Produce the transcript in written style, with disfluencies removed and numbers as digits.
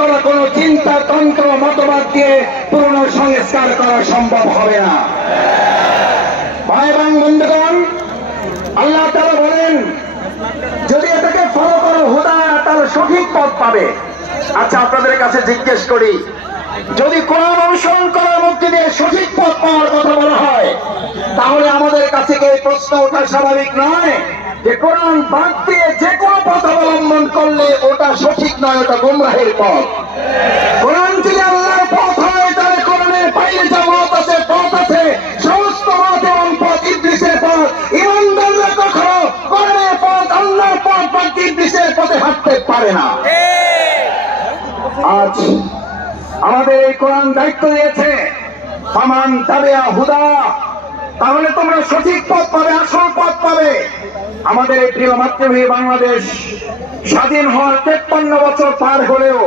করা কোনো চিন্তা তন্ত্র মতবাদ দিয়ে পূর্ণ সংস্কার করা সম্ভব হবে না। ভাই এবং বন্ধুগণ, আল্লাহ তাআলা বলেন যদি এটাকে ফলো করো হুদা, তাহলে সঠিক পথ পাবে। আচ্ছা, আপনাদের কাছে জিজ্ঞেস করি, যদি কোরআন অনুসরণ করার মধ্যে দিয়ে সঠিক পথ পাওয়ার কথা বলা হয়, তাহলে আমাদের কাছে কি এই প্রশ্ন ওঠা স্বাভাবিক নয় যে কোরআন বাদ দিয়ে যে কোনো পথ অবলম্বন করলে ওটা সঠিক নয়, ওটা গোমরাহের পথ? কোরআন যদি আল্লাহর পথ হয়, তাহলে কোরআনের বাইরে যা মত আছে, পথ আছে, সমস্ত মত এবং পথ ইবলিসের পথ। ইমানদাররা কখনো কোরআনের পথ, আল্লাহর পথ বা ইবলিসের পথে হাঁটতে পারে না। আজ আমাদের এই কোরআন দায়িত্ব দিয়েছে, ফামান তাবিআ হুদা, তাহলে তোমরা সঠিক পথ পাবে, আসল পথ পাবে। আমাদের এই প্রিয় মাতৃভূমি বাংলাদেশ স্বাধীন হওয়ার 53 বছর পার হলেও